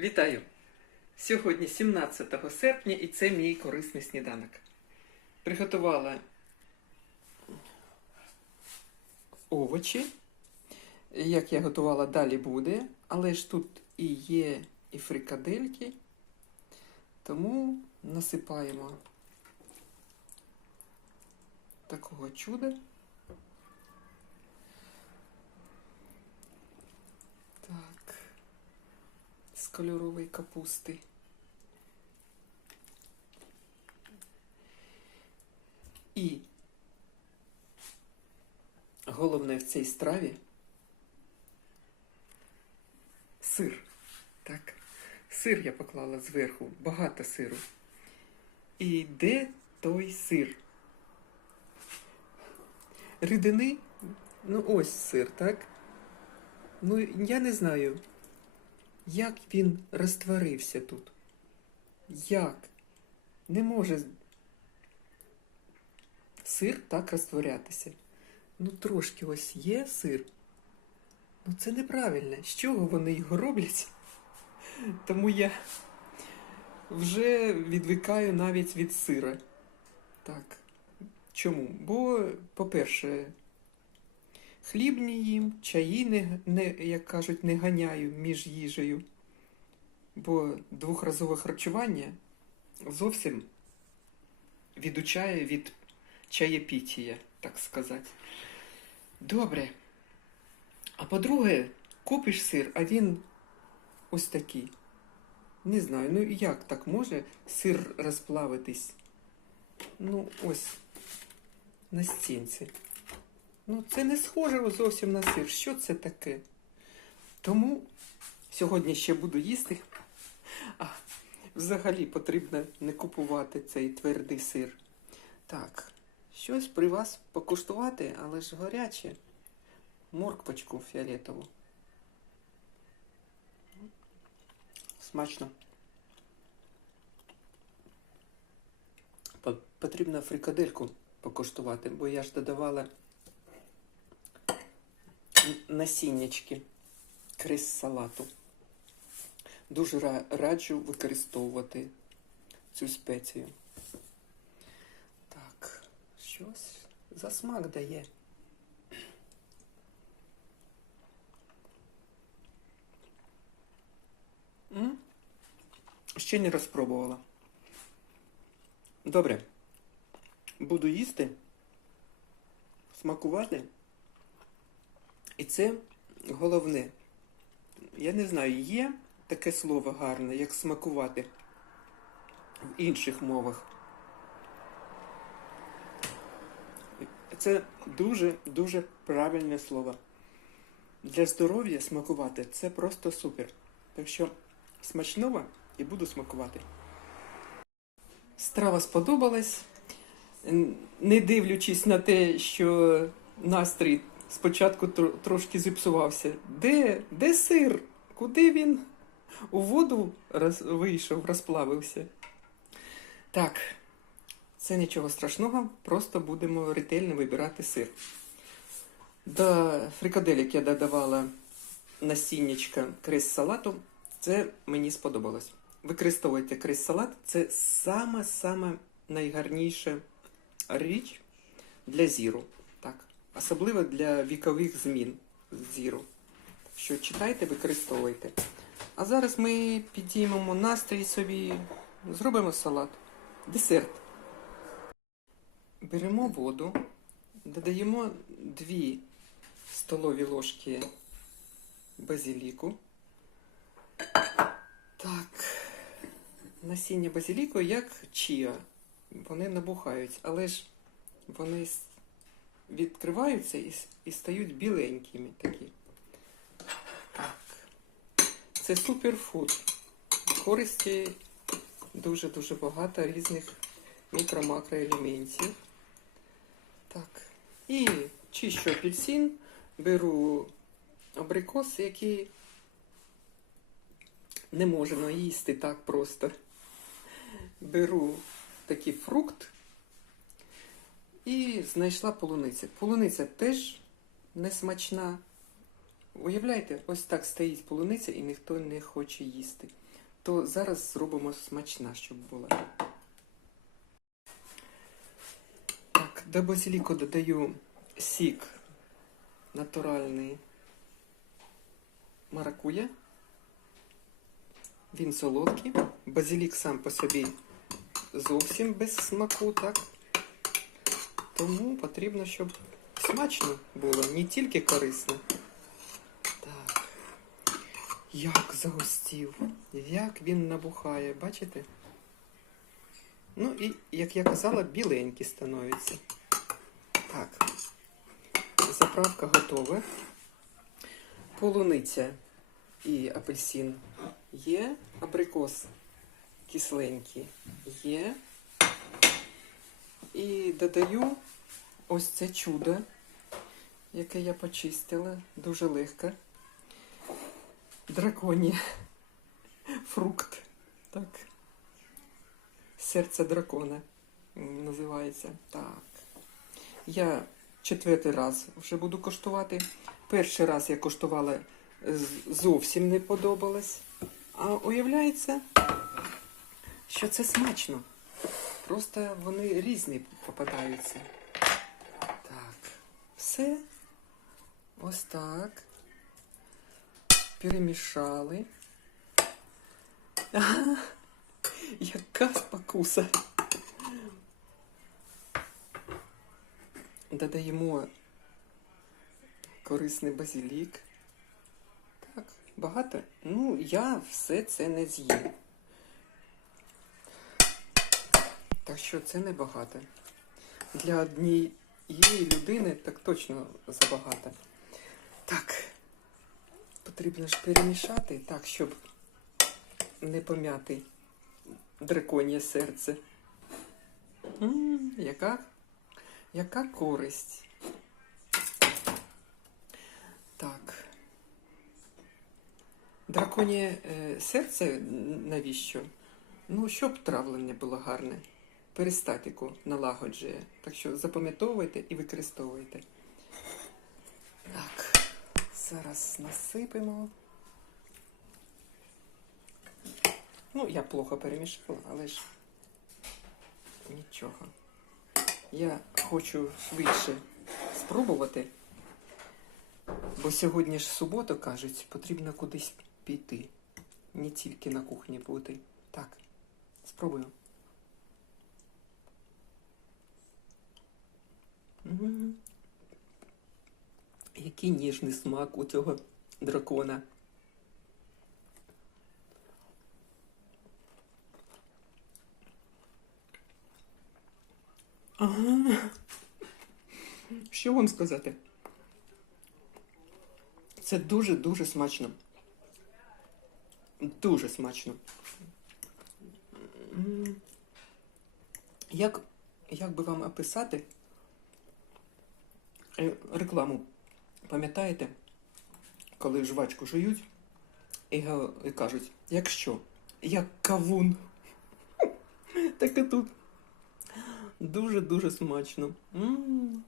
Вітаю! Сьогодні 17 серпня і це мій корисний сніданок. Приготувала овочі. Як я готувала, далі буде, але ж тут і є і фрикадельки, тому насипаємо такого чуда. Так з кольорової капусти. І головне в цій страві сир. Так, сир я поклала зверху, багато сиру. І де той сир? Рідини, ну ось сир, так? Ну, я не знаю, як він розтворився тут? Як? Не може сир так розтворятися. Ну, трошки ось є сир. Ну це неправильно. З чого вони його роблять? Тому я вже відвикаю навіть від сира. Так. Чому? Бо, по-перше, хліб не їм, чаї, не, не, як кажуть, не ганяю між їжею. Бо двохразове харчування зовсім відучає від чаєпітія, так сказати. Добре. А по-друге, купиш сир, а він ось такий. Не знаю, ну як так може сир розплавитись? Ну, ось на стінці. Ну, це не схоже зовсім на сир. Що це таке? Тому сьогодні ще буду їсти. А взагалі потрібно не купувати цей твердий сир. Так, щось при вас покуштувати, але ж гаряче. Морквочку фіолетову. Смачно. Потрібно фрикадельку покуштувати, бо я ж додавала насіннячки крис салату. Дуже раджу використовувати цю спецію. Так, щось за смак дає. М? Ще не розпробувала. Добре. Буду їсти, смакувати. І це головне. Я не знаю, є таке слово гарне, як смакувати в інших мовах. Це дуже-дуже правильне слово. Для здоров'я смакувати це просто супер. Так що смачного і буду смакувати. Страва сподобалась. Не дивлячись на те, що настрій спочатку тр- трошки зіпсувався. Де, де сир? Куди він у воду роз, вийшов, розплавився? Так, це нічого страшного, просто будемо ретельно вибирати сир. До фрикаделек я додавала насіннячка крис салату. Це мені сподобалось. Використовуйте крис салат, це саме-саме найгарніша річ для зіру. Особливо для вікових змін зіру. Що читайте, використовуйте. А зараз ми підіймемо настрій собі, зробимо салат. Десерт. Беремо воду, додаємо 2 столові ложки базиліку. Так, насіння базиліку як чія. Вони набухають, але ж вони відкриваються і, і стають біленькими такі. Так. Це суперфуд. Користі дуже-дуже багато різних мікро-макроелементів. Так. І чищу апельсин, беру абрикос, який не можна їсти так просто. Беру такий фрукт і знайшла полуницю. Полуниця теж не смачна, Уявляєте, ось так стоїть полуниця і ніхто не хоче їсти. То зараз зробимо смачна, щоб була. Так, до базиліку додаю сік натуральний маракуя. Він солодкий. Базилік сам по собі зовсім без смаку, так? Тому потрібно, щоб смачно було, не тільки корисно. Так. Як загустів, як він набухає, бачите? Ну і, як я казала, біленький становиться. Так. Заправка готова. Полуниця і апельсин є. Абрикос кисленький є. І додаю ось це чудо, яке я почистила, дуже легко. Драконі фрукт. Так. Серце дракона називається. Так. Я четвертий раз вже буду коштувати. Перший раз я коштувала зовсім не подобалось. А уявляється, що це смачно. Просто вони різні попадаються. Так, все. Ось так. Перемішали. Ага, яка спокуса. Додаємо корисний базилік. Так, багато. Ну, я все це не з'їм. Так що це небагато. Для однієї людини так точно забагато. Так, потрібно ж перемішати так, щоб не пом'яти драконє серце. М, яка, яка користь. Так. Драконє е, серце навіщо? Ну, щоб травлення було гарне. Перистатику налагоджує. Так що запам'ятовуйте і використовуйте. Так, зараз насипемо. Ну, я плохо перемішала, але ж нічого. Я хочу швидше спробувати. Бо сьогодні ж субота, кажуть, потрібно кудись піти. Не тільки на кухні бути. Так, спробую. Який ніжний смак у цього дракона. Що вам сказати? Це дуже-дуже смачно. Дуже смачно. Як, як би вам описати рекламу? Пам'ятаєте, коли жвачку жують і, кажуть, якщо, як кавун. Так і тут. Дуже-дуже смачно. М.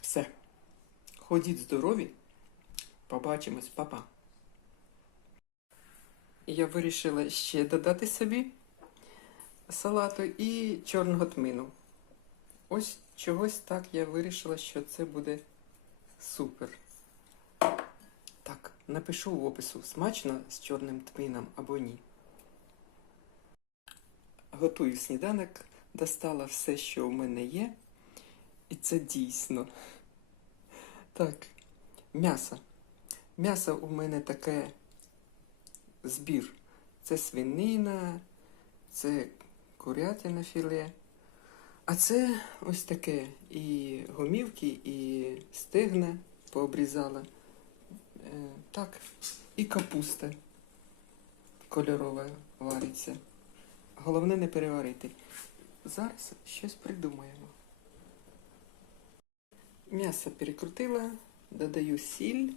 Все. Ходіть здорові. Побачимось, папа. Я вирішила ще додати собі салату і чорного тмину. Ось чогось так я вирішила, що це буде супер. Так, напишу в опису, смачно з чорним тмином або ні. Готую сніданок, достала все, що у мене є. І це дійсно. Так, м'ясо. М'ясо у мене таке збір. Це свинина, це курятина філе. А це ось таке і гомівки, і стегна пообрізала. Е, так, і капуста кольорова вариться. Головне не переварити. Зараз щось придумаємо. М'ясо перекрутила, додаю сіль.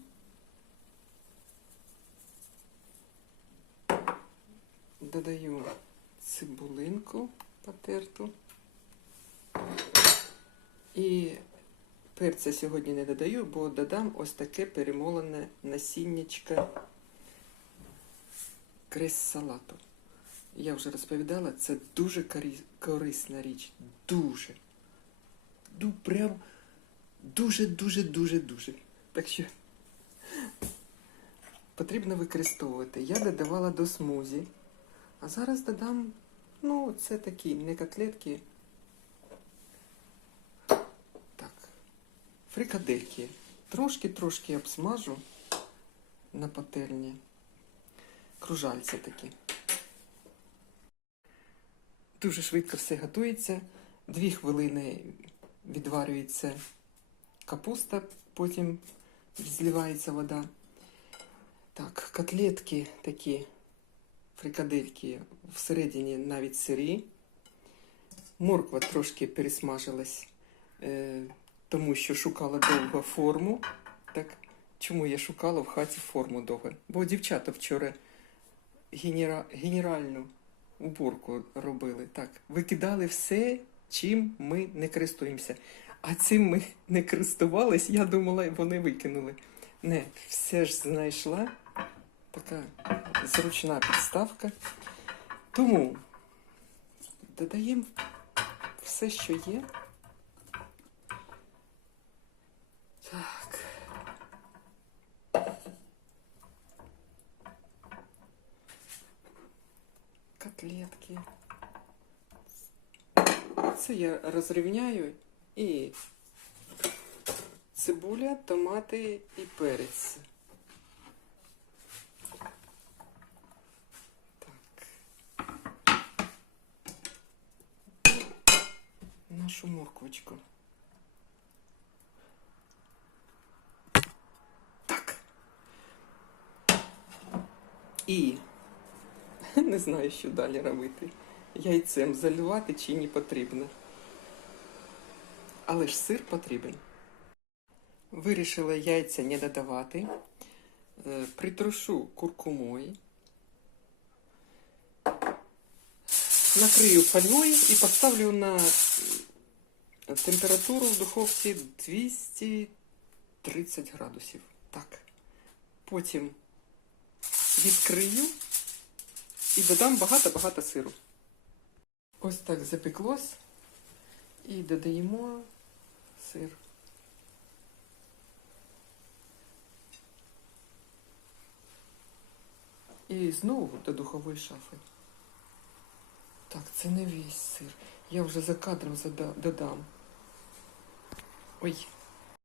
Додаю цибулинку потерту. І Перця сьогодні не додаю, бо додам ось таке перемолене насіннячко крес салату. Я вже розповідала, це дуже корисна річ. Дуже. Ду, прям дуже, дуже, дуже, дуже. Так що потрібно використовувати. Я додавала до смузі, а зараз додам, ну, це такі не котлетки. Так, фрикадельки. Трошки-трошки обсмажу на пательні. Кружальця такі. Дуже швидко все готується. Дві хвилини відварюється капуста, потім зливається вода. Так, котлетки такі, фрикадельки всередині навіть сирі. Морква трошки пересмажилась, е, тому що шукала довго форму. Так, чому я шукала в хаті форму довго? Бо дівчата вчора генера... генеральну уборку робили. Так, викидали все, чим ми не користуємося. А цим ми не користувались, я думала, вони викинули. Не, все ж знайшла. Така зручна підставка. Тому додаємо все, що є. Так. Котлетки. Це я розрівняю і цибуля, томати і перець. Нашу морквочку. Так. І не знаю, що далі робити. Яйцем заливати чи не потрібно. Але ж сир потрібен. Вирішила яйця не додавати. Е, Притрушу куркумою. Накрию фольгою і поставлю на температуру в духовці 230 градусів. Так. Потім відкрию і додам багато-багато сиру. Ось так запеклось. І додаємо сир. І знову до духової шафи. Так, це не весь сир. Я вже за кадром додам. Ой,